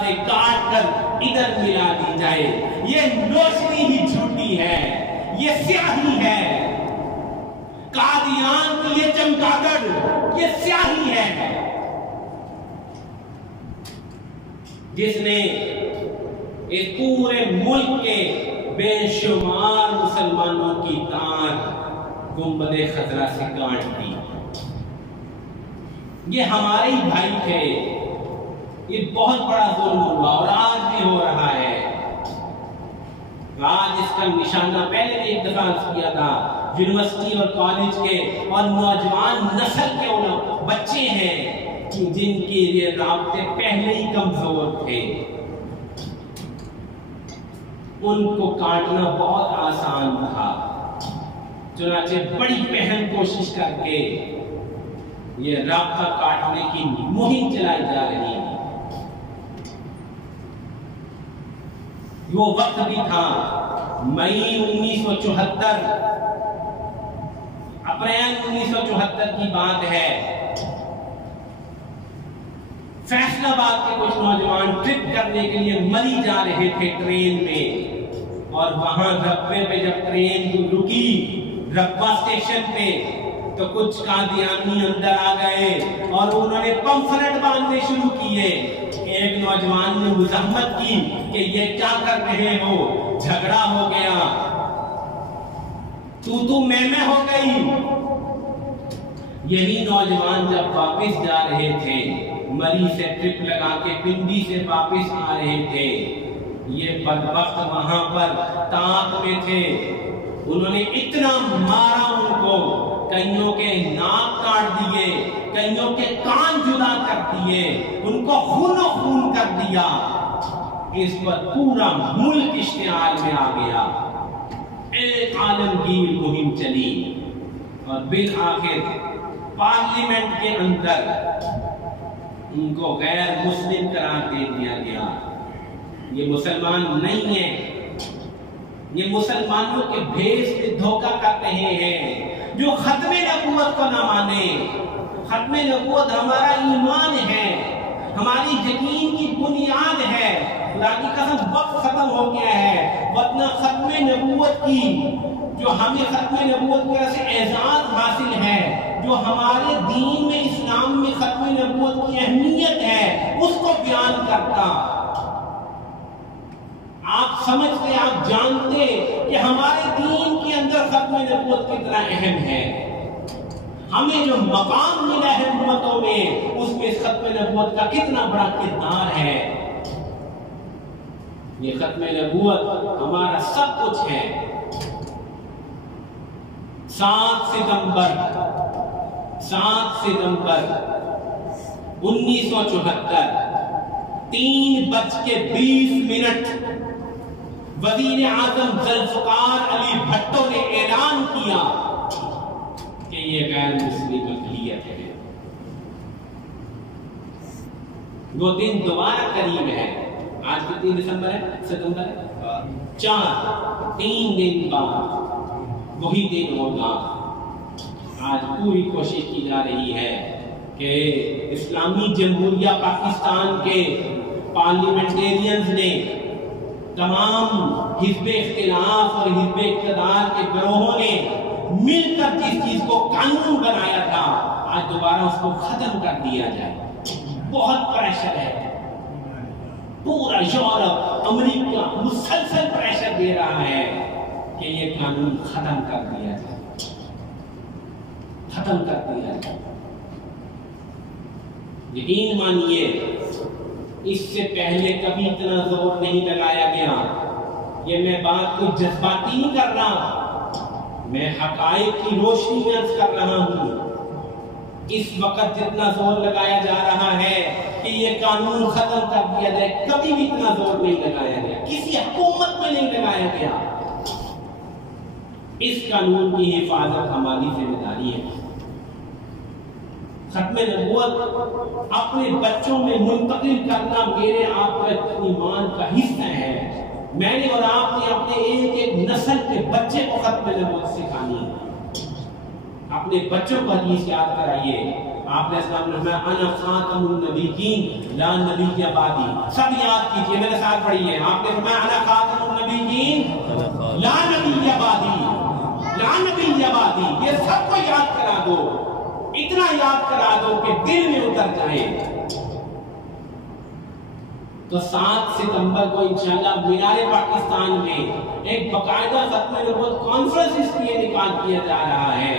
سے کاٹ کر ادھر ملا دی جائے. یہ روشنی ہی جھوٹی ہے, یہ سیاہی ہے. قادیان کی یہ چمگادڑ یہ سیاہی ہے جس نے اس پورے ملک کے بے شمار مسلمانوں کی تان گنبد خضرا سے کاٹ دی. یہ ہمارے ہی بھائی تھے. یہ بہت بڑا ظلم ہوا اور آج بھی ہو رہا ہے. آج اس کا نشانہ پہلے بھی ایک دفعہ کیا تھا. یونیورسٹی اور کالج کے اور نوجوان نسل کے بچے ہیں جن کے یہ رابطے پہلے ہی کمزور تھے. ان کو کاٹنا بہت آسان تھا. چنانچہ بڑی پہن کوشش کر کے یہ رابطہ کاٹنے کی مہم چلائی جا رہی ہے. وہ وقت بھی تھا مئی 1974 اپریل 1974 کی بات ہے. فیصل آباد کے کچھ نوجوان ٹرپ کرنے کے لیے مری جا رہے تھے ٹرین میں, اور وہاں رقبے پہ جب ٹرین رکی رقبہ اسٹیشن پہ تو کچھ قادیانی اندر آ گئے اور انہوں نے پمفلٹ باندھنے شروع کیے. ایک نوجوان نے مزاحمت کی کہ یہ کیا کر رہے ہو, جھگڑا ہو گیا, تو میں ہو گئی. یہی نوجوان جب واپس جا رہے تھے مری سے ٹرپ لگا کے پنڈی سے واپس آ رہے تھے, یہ بدبخت وہاں پر تاک میں تھے. انہوں نے اتنا مارا ان کو, کئیوں کے ناک کاٹ دیے, کئیوں کے کان جدا کر دیے, ان کو خون و خون کر دیا. اس پر پورا ملک اشتعال میں آ گیا. ایک عالمگیر مہم چلی اور بالآخر پارلیمنٹ کے اندر ان کو غیر مسلم قرار دے دیا گیا. یہ مسلمان نہیں ہیں, یہ مسلمانوں کے بھیس سے دھوکہ کر رہے ہیں جو ختم نبوت کو نہ مانے. ختم نبوت ہمارا ایمان ہے, ہماری یقین کی بنیاد ہے. خدا کی قسم وقت ختم ہو گیا ہے, ورنہ ختم نبوت کی جو ہمیں ختم نبوت کی وجہ سے اعزاز حاصل ہے, جو ہمارے دین میں اسلام میں ختم نبوت کی اہمیت ہے, اس کو بیان کرتا. آپ سمجھتے, آپ جانتے کہ ہمارے دین کے اندر ختم نبوت کتنا اہم ہے. ہمیں جو مقام ملا ہے امتوں میں اس میں ختم نبوت کا کتنا بڑا کردار ہے. یہ ختم نبوت ہمارا سب کچھ ہے. 7 ستمبر 1974 3:20 وزیر اعظم ذوالفقار علی بھٹو نے اعلان کیا کہ یہ غیر مسلم اقلیت ہے. وہ دن دوبارہ قریب ہے. آج کتنی دسمبر ہے, ستمبر ہے, 3 دن بعد وہی دن ہوگا. آج پوری کوشش کی جا رہی ہے کہ اسلامی جمہوریہ پاکستان کے پارلیمنٹیرینز نے, تمام حزب اختلاف اور حزب اقتدار کے گروہوں نے مل کر جس چیز کو قانون بنایا تھا آج دوبارہ اس کو ختم کر دیا جائے. بہت پریشر ہے, پورا یورپ امریکہ مسلسل پریشر دے رہا ہے کہ یہ قانون ختم کر دیا جائے, ختم کر دیا جائے. یقین مانیے اس سے پہلے کبھی اتنا زور نہیں لگایا گیا. یہ میں بات کو جذباتی نہیں کر رہا, میں حقائق کی روشنی میں عرض کر رہا ہوں. اس وقت جتنا زور لگایا جا رہا ہے کہ یہ قانون ختم کر دیا جائے, کبھی بھی اتنا زور نہیں لگایا گیا, کسی حکومت میں نہیں لگایا گیا. اس قانون کی حفاظت ہماری ذمہ داری ہے. ختم نبوت اپنے بچوں میں منتقل کرنا میرے آپ کا ایمان کا حصہ ہے. میں نے اور آپ نے اپنے ایک نسل کے بچے کو ختم نبوت سکھانی ہے. اپنے بچوں کو حدیث یاد کرائیے آپ نے اسلام نے فرمایا انا خاتم النبیین لا نبی بعدی. سب یاد کیجئے، میرے ساتھ پڑھیے. آپ نے فرمایا انا خاتم النبیین لا نبی بعدی، لا نبی بعدی. یہ سب کو یاد کرا دو، اتنا یاد کرا دو کہ دل میں اتر جائے. تو 7 ستمبر کو انشاءاللہ مینار پاکستان میں ایک باقاعدہ ختم نبوت کانفرنس اس لیے نکال کیا جا رہا ہے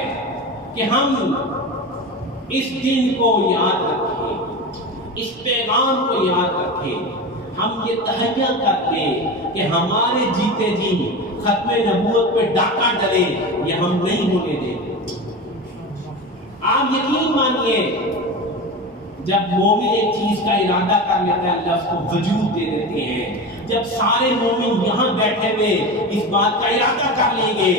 کہ ہم اس دن کو یاد رکھیں، اس پیغام کو یاد رکھیں. ہم یہ تہیہ کر لیں کہ ہمارے جیتے جی ختم نبوت پہ ڈاکہ ڈلے، یہ ہم نہیں ہونے دیں. آپ یقین مانیے جب مومن ایک چیز کا ارادہ کر لیتا ہے اللہ اس کو وجود دے دیتے ہیں. جب سارے مومن یہاں بیٹھے ہوئے اس بات کا ارادہ کر لیں گے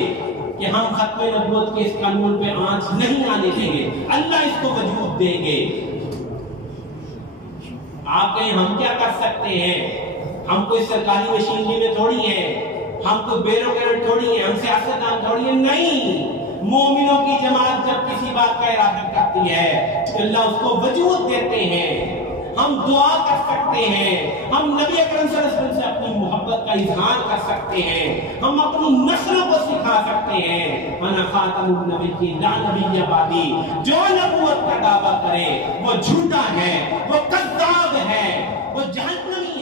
کہ ہم ختم نبوت کے اس قانون پہ آنچ نہیں آنے دیں گے، اللہ اس کو وجود دیں گے. آپ کہیں ہم کیا کر سکتے ہیں؟ ہم کوئی سرکاری مشینری میں تھوڑی ہیں، ہم کوئی بیوروکریٹ تھوڑی ہیں، ہم سیاستدان تھوڑی ہیں. نہیں، مومنوں کی جماعت جب کسی بات کا ارادہ کرتی ہے تو اللہ اس کو وجود دیتے ہیں. ہم دعا کر سکتے ہیں، ہم نبی اکرم صلی اللہ علیہ وسلم سے اپنی محبت کا اظہار کر سکتے ہیں، ہم اپنی نسل کو سکھا سکتے ہیں. انا خاتم النبیین لا نبی بعدی. جو نبوت کا دعویٰ کرے وہ جھوٹا ہے، وہ کذاب ہے، وہ جہنمی